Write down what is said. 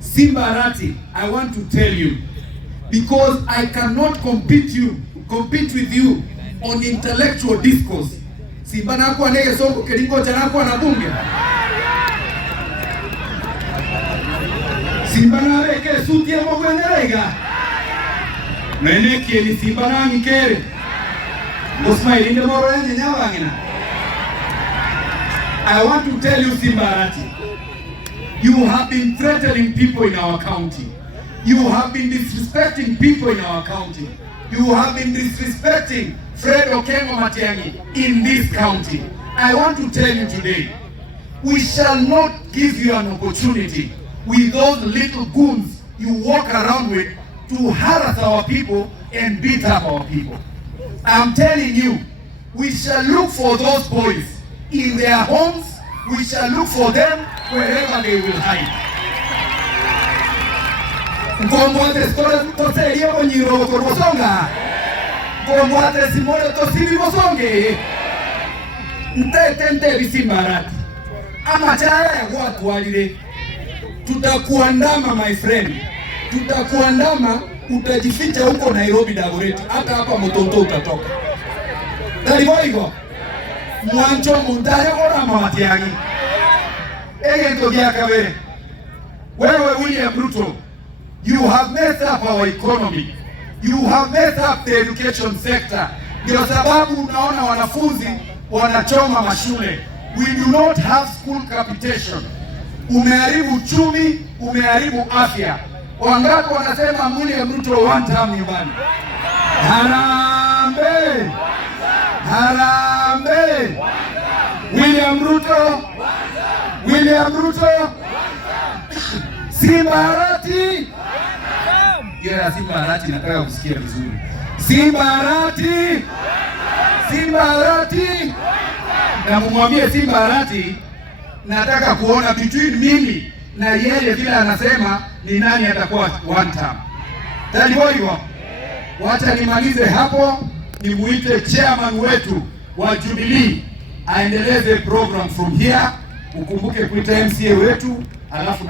Simba Arati, I want to tell you, because I cannot compete with you on intellectual discourse. Simba nakuwa nege songo kelingo chanakuwa na bunge. Simba na reke suti ya mwengerega. Meneki ni Simba na ngikere. Musma ilinde moro yenye nyawangina. I want to tell you, Simba Arati, you have been threatening people in our county. You have been disrespecting people in our county. You have been disrespecting Fred Okengo Matiang'i in this county. I want to tell you today, we shall not give you an opportunity with those little goons you walk around with to harass our people and beat up our people. I'm telling you, we shall look for those boys in their homes. We shall look for them wherever they will hide. Ngomwate skole toseria konyiro korosonga. Ngomwate simole tosiri bosonge. Nte Simba Arati. Ama chaya watu walile. Tutakuandama my friend. Tutakuandama, utajificha huko Nairobi Dagoretti. Hata hapa Motonto utatoka. Taliboigo. Mwancho mundaya kora Matiang'i. Egento giakabe. Wewe William Ruto, you have messed up our economy. You have messed up the education sector. Ndio sababu unaona wanafunzi wanachoma mashule. We do not have school capitation. Umeharibu uchumi, umeharibu afya. Wangapi wanasema William Ruto one time nyumbani? Harambee! Harambee! William Ruto! William Ruto! Simba Arati! Kila Simba Arati nataka kusikia vizuri. Simba Arati! Simba Arati! Na mumwambie Simba Arati, nataka kuona between mimi na yeye vile anasema ni nani atakuwa one time. Taliboiwa. Wacha nimalize hapo, nimuite chairman wetu wa Jubilee aendeleze program from here. Ukumbuke kuita MCA wetu alafu